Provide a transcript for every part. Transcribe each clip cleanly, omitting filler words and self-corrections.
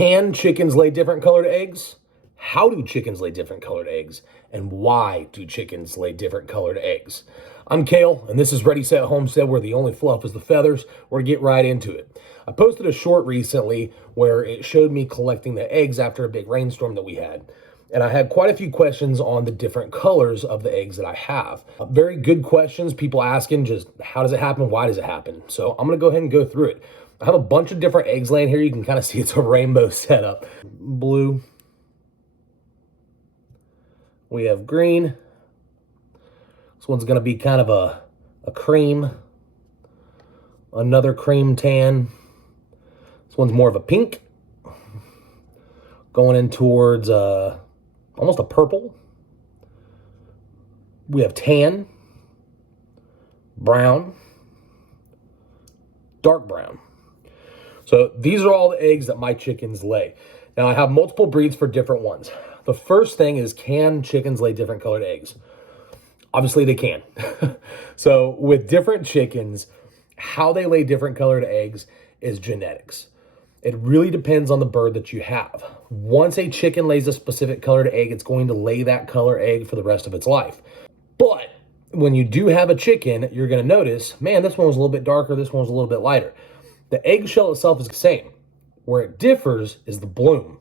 Can chickens lay different colored eggs? How do chickens lay different colored eggs? And why do chickens lay different colored eggs? I'm Kale, and this is Ready, Set, Homestead, where the only fluff is the feathers. We're gonna get right into it. I posted a short recently where it showed me collecting the eggs after a big rainstorm that we had. And I had quite a few questions on the different colors of the eggs that I have. Very good questions, people asking just how does it happen, why does it happen? So I'm gonna go ahead and go through it. I have a bunch of different eggs laying here. You can kind of see it's a rainbow setup. Blue. We have green. This one's gonna be kind of a cream. Another cream tan. This one's more of a pink. Going in towards almost a purple. We have tan, brown, dark brown. So these are all the eggs that my chickens lay. Now I have multiple breeds for different ones. The first thing is, can chickens lay different colored eggs? Obviously they can. So with different chickens, how they lay different colored eggs is genetics. It really depends on the bird that you have. Once a chicken lays a specific colored egg, it's going to lay that color egg for the rest of its life. But when you do have a chicken, you're going to notice, man, this one was a little bit darker, this one was a little bit lighter. The eggshell itself is the same. Where it differs is the bloom.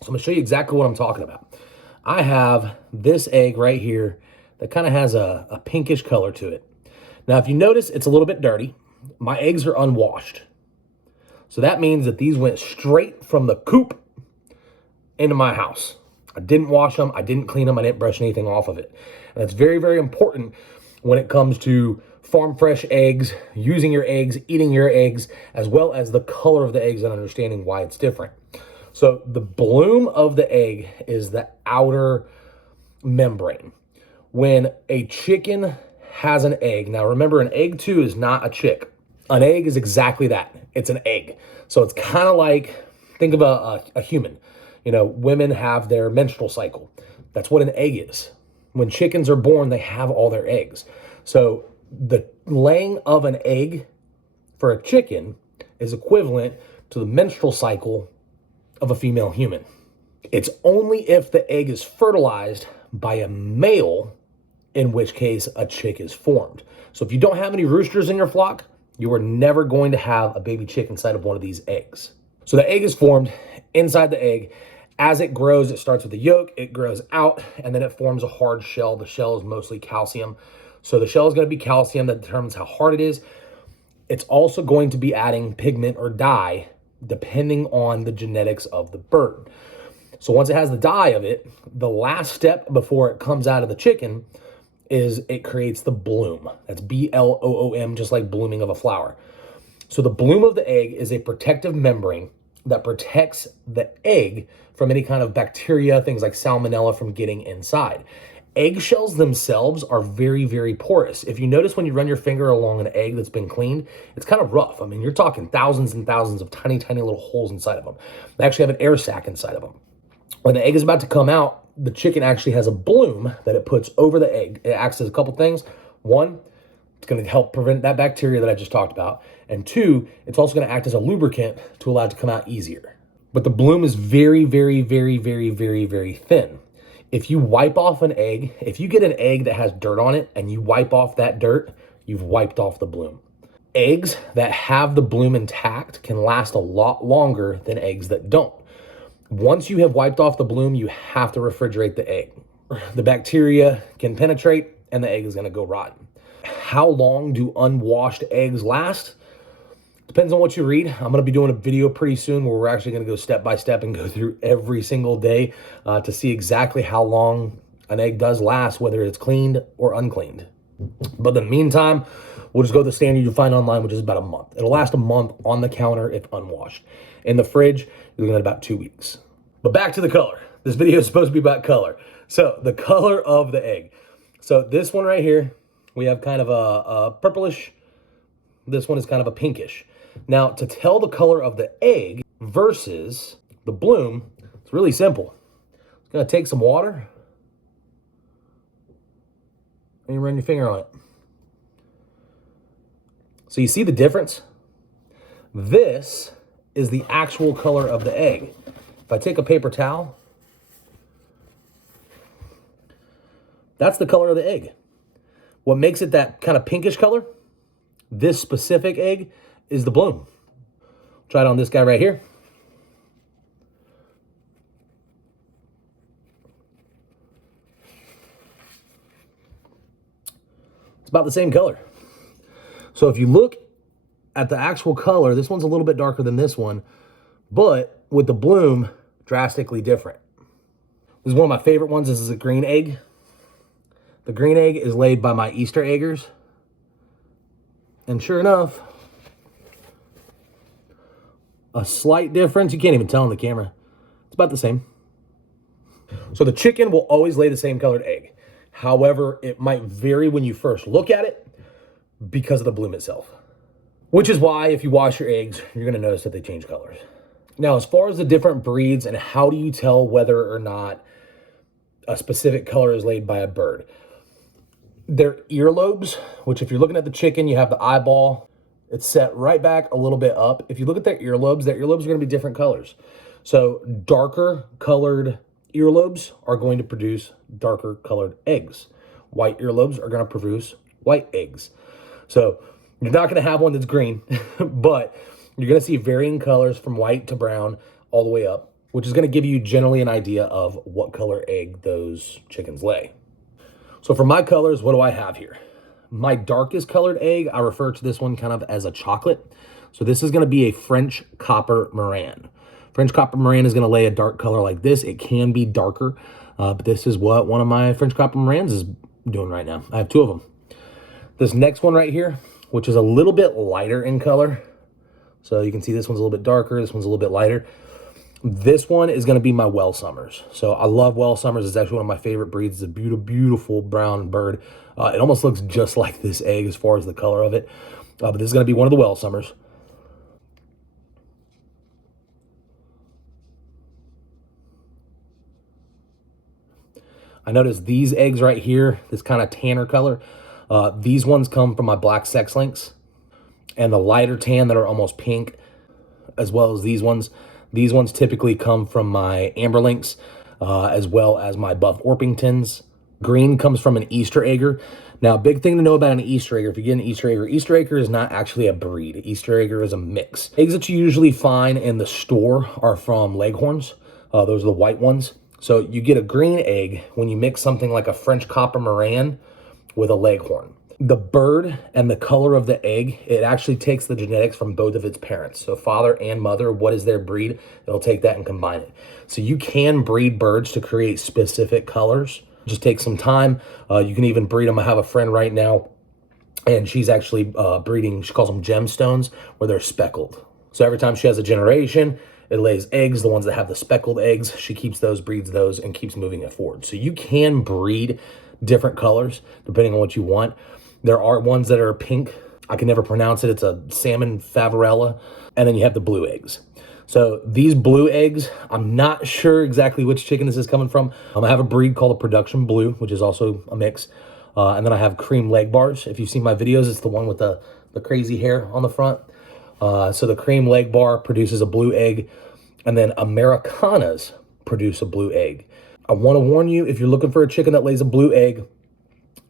So I'm going to show you exactly what I'm talking about. I have this egg right here that kind of has a pinkish color to it. Now, if you notice, it's a little bit dirty. My eggs are unwashed. So that means that these went straight from the coop into my house. I didn't wash them. I didn't clean them. I didn't brush anything off of it. And that's very, very important when it comes to farm fresh eggs, using your eggs, eating your eggs, as well as the color of the eggs and understanding why it's different. So the bloom of the egg is the outer membrane. When a chicken has an egg, now remember, an egg too is not a chick. An egg is exactly that. It's an egg. So it's kind of like, think of a human. You know, women have their menstrual cycle. That's what an egg is. When chickens are born, they have all their eggs. So the laying of an egg for a chicken is equivalent to the menstrual cycle of a female human. It's only if the egg is fertilized by a male, in which case a chick is formed. So if you don't have any roosters in your flock, you are never going to have a baby chick inside of one of these eggs. So the egg is formed inside the egg. As it grows, it starts with the yolk, it grows out, and then it forms a hard shell. The shell is mostly calcium. So the shell is going to be calcium that determines how hard it is. It's also going to be adding pigment or dye depending on the genetics of the bird. So once it has the dye of it, the last step before it comes out of the chicken is it creates the bloom. That's B-L-O-O-M, just like blooming of a flower. So the bloom of the egg is a protective membrane that protects the egg from any kind of bacteria, things like salmonella, from getting inside. Eggshells themselves are very, very porous. If you notice when you run your finger along an egg that's been cleaned, it's kind of rough. I mean, you're talking thousands and thousands of tiny, tiny little holes inside of them. They actually have an air sac inside of them. When the egg is about to come out, the chicken actually has a bloom that it puts over the egg. It acts as a couple things. One, it's going to help prevent that bacteria that I just talked about. And two, it's also going to act as a lubricant to allow it to come out easier. But the bloom is very, very, very, very, very, very thin. If you wipe off an egg, if you get an egg that has dirt on it and you wipe off that dirt, you've wiped off the bloom. Eggs that have the bloom intact can last a lot longer than eggs that don't. Once you have wiped off the bloom, you have to refrigerate the egg. The bacteria can penetrate and the egg is going to go rotten. How long do unwashed eggs last? Depends on what you read. I'm going to be doing a video pretty soon where we're actually going to go step by step and go through every single day to see exactly how long an egg does last, whether it's cleaned or uncleaned. But in the meantime, we'll just go with the standard you find online, which is about a month. It'll last a month on the counter if unwashed. In the fridge, you're looking at about 2 weeks. But back to the color. This video is supposed to be about color. So the color of the egg. So this one right here, we have kind of a purplish. This one is kind of a pinkish. Now, to tell the color of the egg versus the bloom, it's really simple. It's going to take some water and you run your finger on it. So you see the difference? This is the actual color of the egg. If I take a paper towel, that's the color of the egg. What makes it that kind of pinkish color, this specific egg, is the bloom. Try it on this guy right here. It's about the same color. So if you look at the actual color, this one's a little bit darker than this one, but with the bloom, drastically different. This is one of my favorite ones. This is a green egg. The green egg is laid by my Easter eggers. And sure enough, a slight difference. You can't even tell on the camera. It's about the same. So the chicken will always lay the same colored egg. However, it might vary when you first look at it because of the bloom itself. Which is why if you wash your eggs, you're going to notice that they change colors. Now, as far as the different breeds and how do you tell whether or not a specific color is laid by a bird? Their earlobes, which if you're looking at the chicken, you have the eyeball. It's set right back a little bit up. If you look at their earlobes are going to be different colors. So darker colored earlobes are going to produce darker colored eggs. White earlobes are going to produce white eggs. So you're not going to have one that's green, but you're going to see varying colors from white to brown all the way up, which is going to give you generally an idea of what color egg those chickens lay. So for my colors, what do I have here? My darkest colored egg, I refer to this one kind of as a chocolate. So this is going to be a French copper Moran. French copper Moran is going to lay a dark color like this. It can be darker, but this is what one of my French copper Morans is doing right now. I have two of them. This next one right here, which is a little bit lighter in color. So you can see this one's a little bit darker. This one's a little bit lighter. This one is going to be my Well Summers. So I love Well Summers. It's actually one of my favorite breeds. It's a beautiful, beautiful brown bird. It almost looks just like this egg as far as the color of it. But this is going to be one of the Well Summers. I noticed these eggs right here, this kind of tanner color. These ones come from my black sex links. And the lighter tan that are almost pink, as well as these ones. These ones typically come from my amber links, as well as my buff Orpingtons. Green comes from an Easter egger. Now, big thing to know about an Easter egger, if you get an Easter egger is not actually a breed. Easter egger is a mix. Eggs that you usually find in the store are from Leghorns. Those are the white ones. So you get a green egg when you mix something like a French copper Moran with a Leghorn. The bird and the color of the egg, it actually takes the genetics from both of its parents. So father and mother, what is their breed? It'll take that and combine it. So you can breed birds to create specific colors. Just take some time. You can even breed them. I have a friend right now, and she's actually breeding, she calls them gemstones, where they're speckled. So every time she has a generation, it lays eggs. The ones that have the speckled eggs, she keeps those, breeds those, and keeps moving it forward. So you can breed different colors depending on what you want. There are ones that are pink. I can never pronounce it. It's a salmon favorella. And then you have the blue eggs. So these blue eggs, I'm not sure exactly which chicken this is coming from. I have a breed called a production blue, which is also a mix. And then I have cream leg bars. If you've seen my videos, it's the one with the crazy hair on the front. So the cream leg bar produces a blue egg. And then Americanas produce a blue egg. I want to warn you, if you're looking for a chicken that lays a blue egg,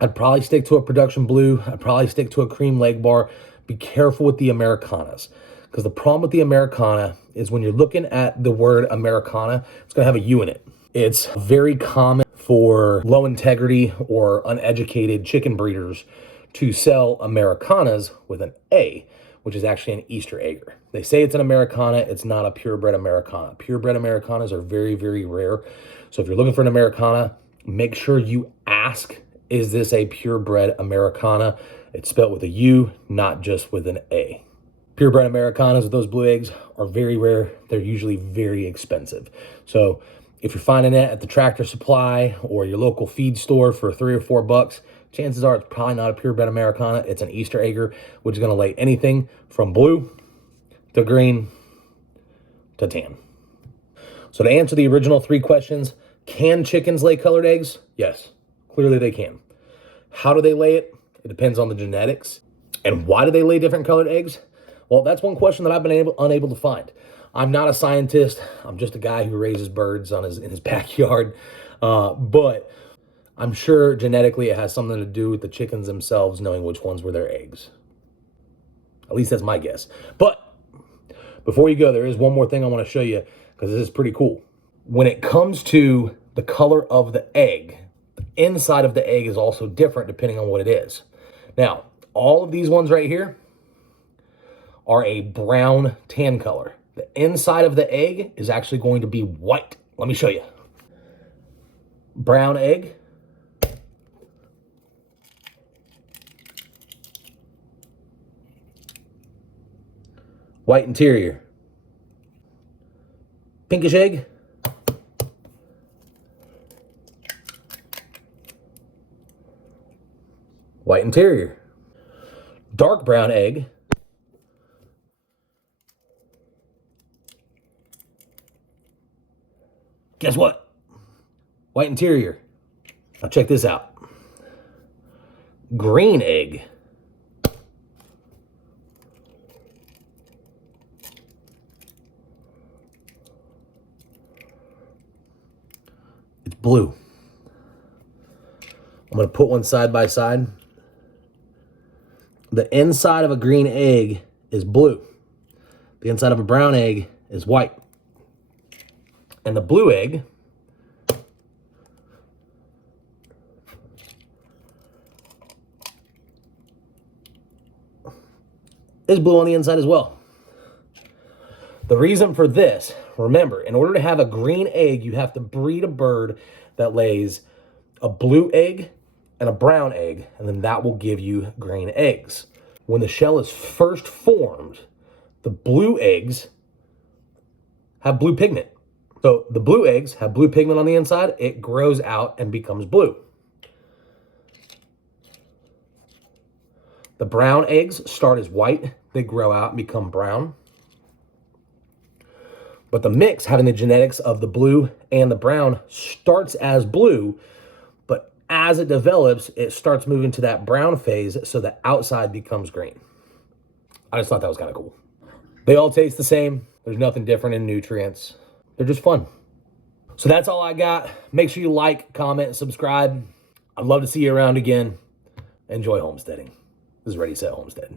I'd probably stick to a production blue. I'd probably stick to a cream leg bar. Be careful with the Americanas, because the problem with the Americana is when you're looking at the word Americana, it's going to have a U in it. It's very common for low integrity or uneducated chicken breeders to sell Americanas with an A, which is actually an Easter egger. They say it's an Americana. It's not a purebred Americana. Purebred Americanas are very, very rare. So if you're looking for an Americana, make sure you ask, is this a purebred Americana? It's spelled with a U, not just with an A. Purebred Americanas with those blue eggs are very rare. They're usually very expensive. So if you're finding it at the Tractor Supply or your local feed store for $3 or $4, chances are it's probably not a purebred Americana. It's an Easter egger, which is going to lay anything from blue to green to tan. So to answer the original 3 questions, can chickens lay colored eggs? Yes, clearly they can. How do they lay it? It depends on the genetics. And why do they lay different colored eggs? Well, that's one question that I've been unable to find. I'm not a scientist. I'm just a guy who raises birds in his backyard. But I'm sure genetically it has something to do with the chickens themselves knowing which ones were their eggs. At least that's my guess. But before you go, there is one more thing I want to show you because this is pretty cool. When it comes to the color of the egg, the inside of the egg is also different depending on what it is. Now, all of these ones right here are a brown tan color. The inside of the egg is actually going to be white. Let me show you. Brown egg. White interior. Pinkish egg. White interior. Dark brown egg. Guess what? White interior. Now check this out. Green egg. It's blue. I'm going to put one side by side. The inside of a green egg is blue. The inside of a brown egg is white. And the blue egg is blue on the inside as well. The reason for this, remember, in order to have a green egg, you have to breed a bird that lays a blue egg and a brown egg, and then that will give you green eggs. When the shell is first formed, the blue eggs have blue pigment. So the blue eggs have blue pigment on the inside. It grows out and becomes blue. The brown eggs start as white. They grow out and become brown. But the mix, having the genetics of the blue and the brown, starts as blue, but as it develops, it starts moving to that brown phase, so the outside becomes green. I just thought that was kind of cool. They all taste the same. There's nothing different in nutrients. They're just fun. So that's all I got. Make sure you like, comment, and subscribe. I'd love to see you around again. Enjoy homesteading. This is Ready, Set, Homestead.